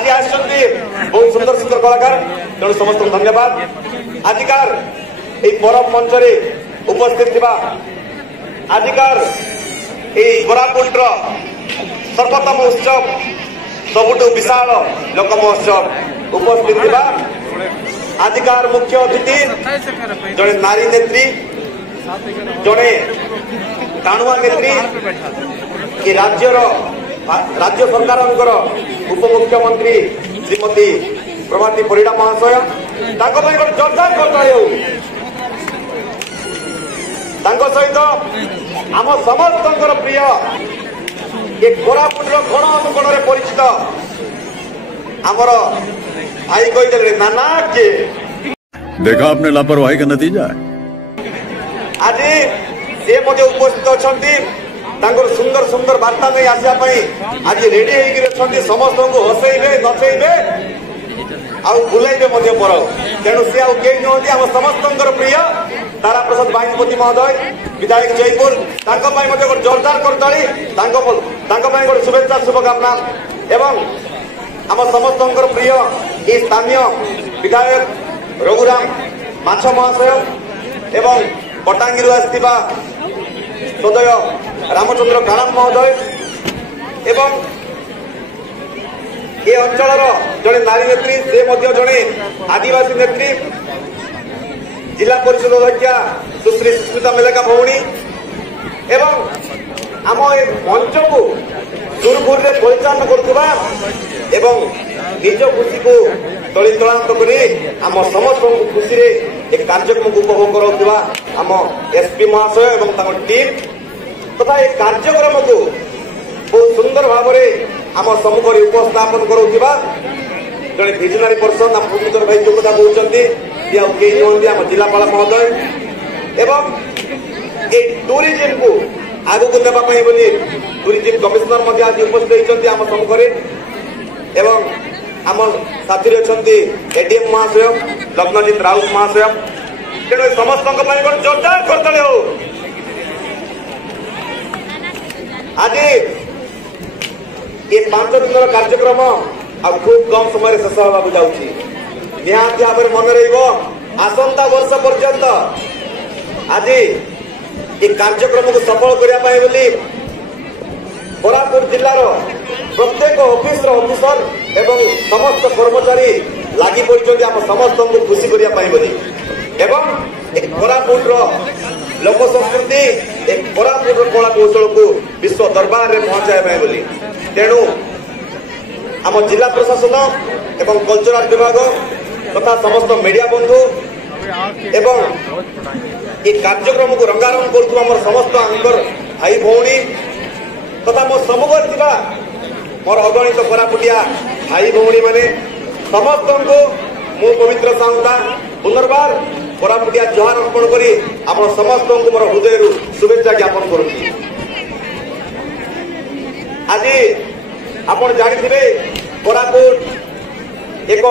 आज आसछन्ती बहुत सुंदर सुंदर कलाकार तेणु समस्त धन्यवाद। आजिकार এই পরব মঞ্চরে উপস্থিত थिबा आजिकार এই कोरापुटर सर्वोत्तम उत्सव सबुठु विशाल लोक महोत्सव उपस्थित थिबा आजिकार मुख्य अतिथि जड़े नारी नेत्री जड़े टाणुआ नेत्री कि राज्य सरकार उपमुख्यमंत्री श्रीमती प्रभाती परिड़ा महाशय जोरदार सहित आम समस्त प्रिय ये कोरापुटर कोण अनुकोण परिचित आमर भाई कही नाना के देखा आपने लापरवाही का नतीजा है। आज से उपस्थित अच्छा सुंदर सुंदर वार्ता नहीं आसापी आज रेडी होती समस्त को हसैबे नचैबे बुलाइबे परब तेणु सी आई नुहति आम समस्त प्रिय तारा प्रसाद बाहिनीपति महोदय विधायक जयपुर जोरदार करताली गोटे शुभेच्छा शुभकामना एवं आम समस्त प्रिय ये स्थानीय विधायक रघुराम माछ महाशय एवं पटांगी आसथिबा सदय रामचंद्र काणाम महोदय एवं ये अंचल जड़े नारी नेत्री से जड़े आदिवासी नेत्री जिला परिषद अध्यक्षा सुश्री सुस्मिता मेलेका भौणी एवं आम ए मंच को सुरखुर में परिचालन करुवा एवं निज खुशी को तलितलांत कर आम समस्त खुशी एक कार्यक्रम को उपभोग करुवा आम एसपी महाशय एवं टीम तथा एक कार्यक्रम को बहुत सुंदर भाव आम सम्मुख उपस्थापन करुवा जड़े विजनरी पर्सन आम भूमिधर भाई जो कथा कहते नुहति आम जिलापाल महोदय एवं ये टूरिज्म को आगू नापी टूरिज्म कमिशनर आज उपस्थित होती आम सम्मुख एवं आम साथी अच्छा एडीएम महाशय लग्नजीत राउत महाशय तेणु समस्त जोरदार करते हो आज ये 5 दिन कार्यक्रम आ खूब कम समय शेष होगा जाऊँगी निहाती भाव मन रसंता वर्ष पर्यंत आज ये कार्यक्रम को सफल करने कोरापुट जिलार प्रत्येक ऑफिस ऑफिसर एवं समस्त कर्मचारी लगी पड़ते आम समस्त को खुशी करने एवं एक कोरापुटर लोक संस्कृति एक कोरापुटर कला कौशल को विश्व दरबार में पहुंचाई तेणु आम जिला प्रशासन एवं कल्चरल विभाग तथा समस्त मीडिया बंधु एवं ये कार्यक्रम को रंगारंग कर समस्त आंकर भाई भौणी तथा मो सम्मुख थी मोर अगणित कोरापुटिया भाई भौणी माने समस्त को मु पवित्र साउता पुनर्बार कोरापुटिया जोहार अर्पण करी आप समस्त को मोर हृदय शुभेच्छा ज्ञापन करुच्ची। आज आप जानी कोरापुट एक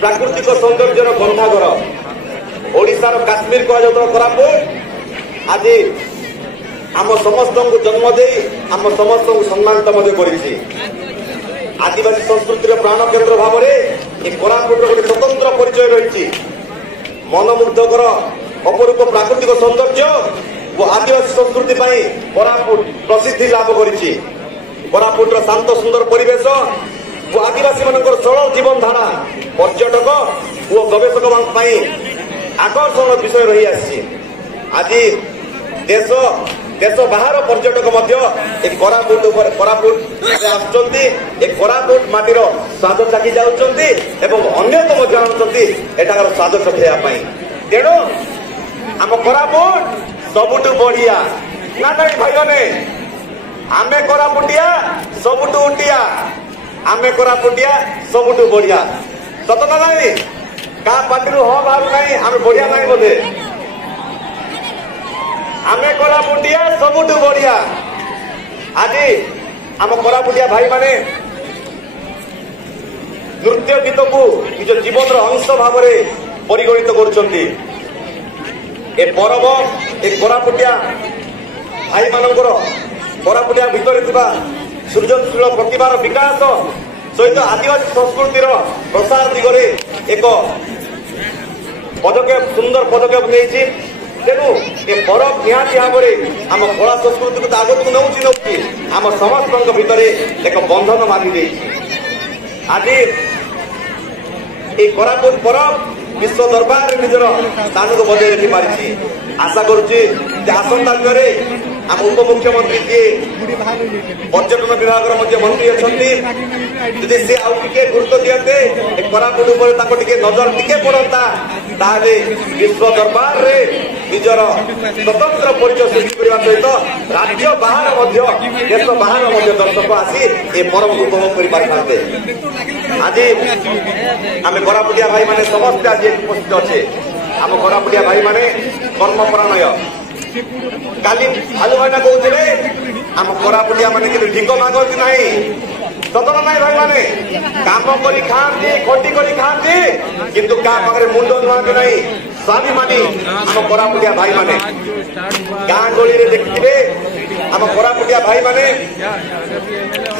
प्राकृतिक सौंदर्यर गंधाघर ओडिशार काश्मीर कह कोरापुट आज आम समस्त को जन्म दे आम समस्त को सम्मानित कर आदिवासी संस्कृतिर प्राण केन्द्र भाव में कोरापुट गोटे स्वतंत्र परिचय रही मनमुग्धकर अपरूप प्राकृतिक सौंदर्य और आदिवासी संस्कृति कोरापुट प्रसिद्धि लाभ करी कोरापुटर शांत सुंदर परिवेश और आदिवासी मानकर सरल जीवन धारा पर्यटक और गवेषक आकर्षण विषय रही आसी आज देश देश बाहर पर्यटक कोरापुट कोरापुट माटीर स्वाद चाखी जाऊँगी अन्य जानते एठार स्वाद चखेवाई तेणु आम कोरापुट सबुठु बढ़िया ना नहीं भाई मैंने आमे कोरापुटिया सबुठु उटिया आमे कोरापुटिया सबुठु बढ़िया सत ना नहीं क्या पार्टी हाँ बाहर नहीं आम बढ़िया नहीं बोधे आमे कोरापुटिया सबुठु बढ़िया आज आम कोरापुटिया भाई माने नृत्य गीत को निज जीवन अंश भाव परिगणित करुछंती ए पर्व ए कोरापुटिया भाई मानकर कोरापुटिया भितर सृजनशील प्रतिभार विकास सहित आदिवासी संस्कृतिर प्रसार दिगरे एक पदक्षेप सुंदर पदक्षेप नहीं तेणु ए पर्व निहाती भाव में आम कला संस्कृति को आगक नौची आम समस्त भितर एक बंधन बांधि आज कोरापुट पर्व विश्व दरबार निजर स्थान को बजाय रखी पारी आशा करुच्ची आसंता दिन आम उपमुख्यमंत्री जी पर्यटन विभाग मंत्री अच्छा सी आगे गुरुत्व दिखते कोरापुट नजर टिके पड़ता ताले विश्व दरबार रे निजर स्वतंत्र परिचय सृष्टि करने सहित राज्य बाहर देश बाहर दर्शक आसी ए पर्व को उपभोग कर पारे। आज आम कोरापुटिया भाई माने समस्त आज उपस्थित अच्छे आम कोरापुटिया भाई माने कर्मपरायण काली भालू भाईना कहते आम कोरापुटिया माने कि ढिंग मागती ना सदन नाई भाई माने काम करी खाती खटी करी खाती किंतु क्या पाखे मुंड नुआंती ना स्वाभिमानी आम कोरापुटिया भाई माने गाँ गली रे देखिए आम कोरापुटिया भाई माने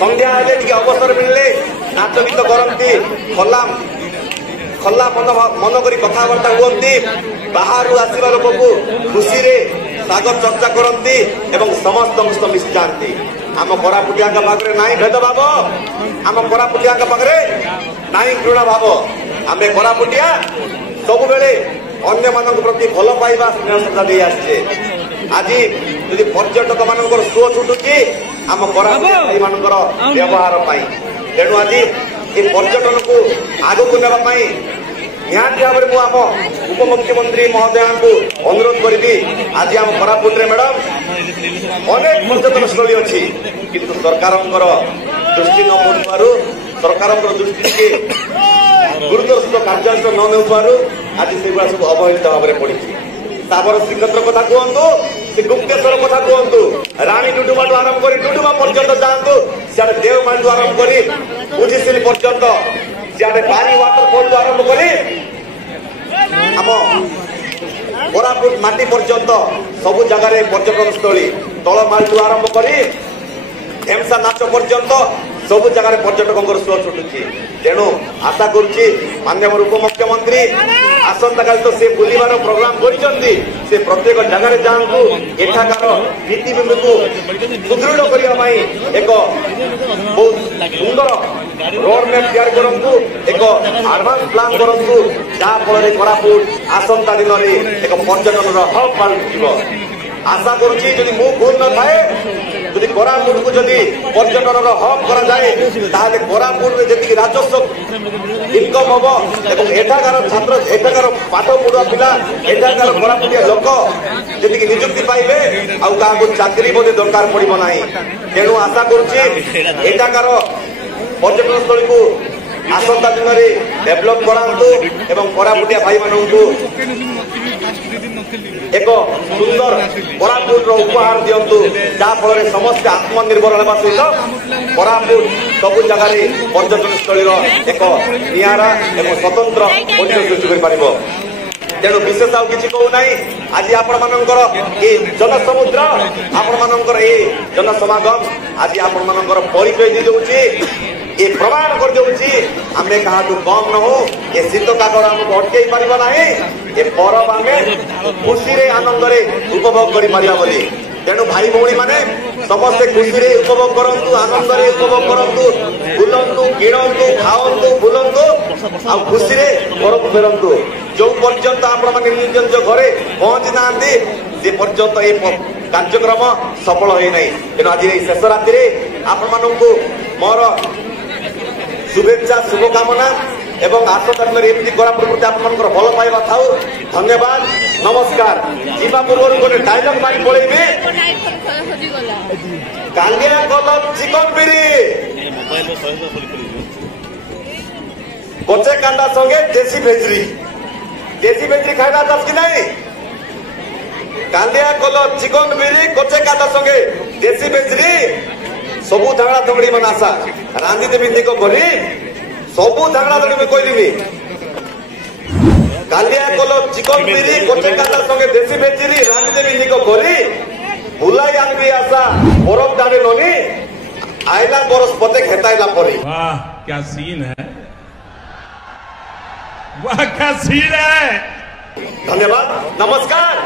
संध्या हेले अवसर मिलले नाच गीत करती खल्ला मन करी कथबार्ता हुअंती बाहर आसवा लोक को खुशी रे सागर चर्चा करती एवं समस्त मिशि जाती आम कोरापुटिया पाखे ना भेदभाव आम कोरापुटिया पाखे ना घृणा भाव आम कोरापुटिया सब बेले अन्य मान प्रति भल पाइबा स्नेह श्रद्धा दे आसचे आज यदि पर्यटक मान सुओ छुटुची आम कोरापुटिया भाई मान व्यवहार तेणु आज ये पर्यटन को आग को नापी निहाती भाव में आम उपमुख्यमंत्री महोदय को अनुरोध करी आज आम कोरापुट मैडम अनेक पर्यटन स्थली अच्छी किंतु सरकार दृष्टि न पड़ू सरकार दृष्टि के गुरुत्व सहित कार्यानुष्ठान न नेउथारु आज से सब अवहेलित भाव में पड़ी तापर श्रीक्षेत्र कथा कहतु से गुप्तेश्वर कथा कहतु रानी डुडुमा आरंभ कर डुडुमा पर्यंत जातु सियाड़े देवमाली आरंभ कर बुझीसिल पर्यंत सियाड़े पानी वाटरफॉल आरंभ कर आम कोरापुट माटी पर्यंत सब जगार पर्यटन स्थली तलमाली आरंभ कर ढेमसा नाच पर्यंत सब जगार पर्यटकों सुख छुटुची तेणु आशा करुच्ची माननीय उपमुख्यमंत्री आसंता काल तो से बुलवार प्रोग्राम करते से प्रत्येक जगार जातु एठाकार नीतिभूमि को सुदृढ़ करने एक बहुत सुंदर रोड मैप तैयार करूँ एक आडभांस प्लान करूँ जहाँफल कोरापुट आसंता दिन में एक पर्यटन हब पालू आशा करुच्ची यदि मु भूल न थाए यदि कोरापुट को जदि पर्यटन हब करा जाए ताहले कोरापुट में जी राजस्व इनकम हम एवं एठाकार छात्र एठाकार पाठ पढ़ुआ पिला एठाकार कोरापुटिया लोक जी निजुक्ति पाइबे आ चाकरी दरकार पड़ो ना तेणु आशा करुच्ची एठाकार पर्यटन स्थली को आसंता दिन में डेभलप करातु एवं कोरापुटिया भाई मानू एक सुंदर कोरापुट उपहार दिंतु जहाँफल समस्त आत्मनिर्भर होगा सहित कोरापुट सब जगार पर्यटन स्थलीर एक निरा एवं स्वतंत्र परिचय सृष्टि कर तेणु विशेष आउ कि कहूना आज आपण मानकर ये जनसमुद्र आपण मानकर ये जनसमागम आज आपण मानकर परिचय दी दौची ये प्रमाण कर दौची आम क्या कम न हो ये शीत काकड़ आमको अटकई पार ना ये पर्व आम खुशी आनंद उपभोग कर बोली तेणु भाई भौणी मैंने समस्ते खुशी उपभोग करूँ आनंद उपभोग करूँ बुलंतु किणतु खाओ बुलंतु आ खुशी घर को फेरतु जो पर्यंत आपण निज निज घरे पहुंची ना से पर्यंत ये कार्यक्रम सफल होना तेणु आज शेष राति आपण मोर शुभेच्छा शुभकामना एवं आसंता दिन एमती कोरापुट प्रति आपंकर भल पाइबा था धन्यवाद नमस्कार जीवा पूर्व गोटे डायलॉग मारी पड़ेबी कांगिया कलम चिकन बिरी कोचे कांडा संगे देसी भेजरी खाइबा दस कि नहीं कांदिया कलम चिकन बिरी कोचे कांडा संगे देसी भेजरी सबू धांगड़ा धंगड़ी मन आशा रांधी देवी निको करी सबू धांगड़ा धंगड़ी में कहली कालिया कलो चिकन बिरी कोचे कांडा संगे देसी भेजरी रांधी देवी निको करी भुलाई आनबी आशा बरफ डाले ननी आइला बरस पते खेताइला परी क्या सीन है, वह क्या सीन है। धन्यवाद, नमस्कार।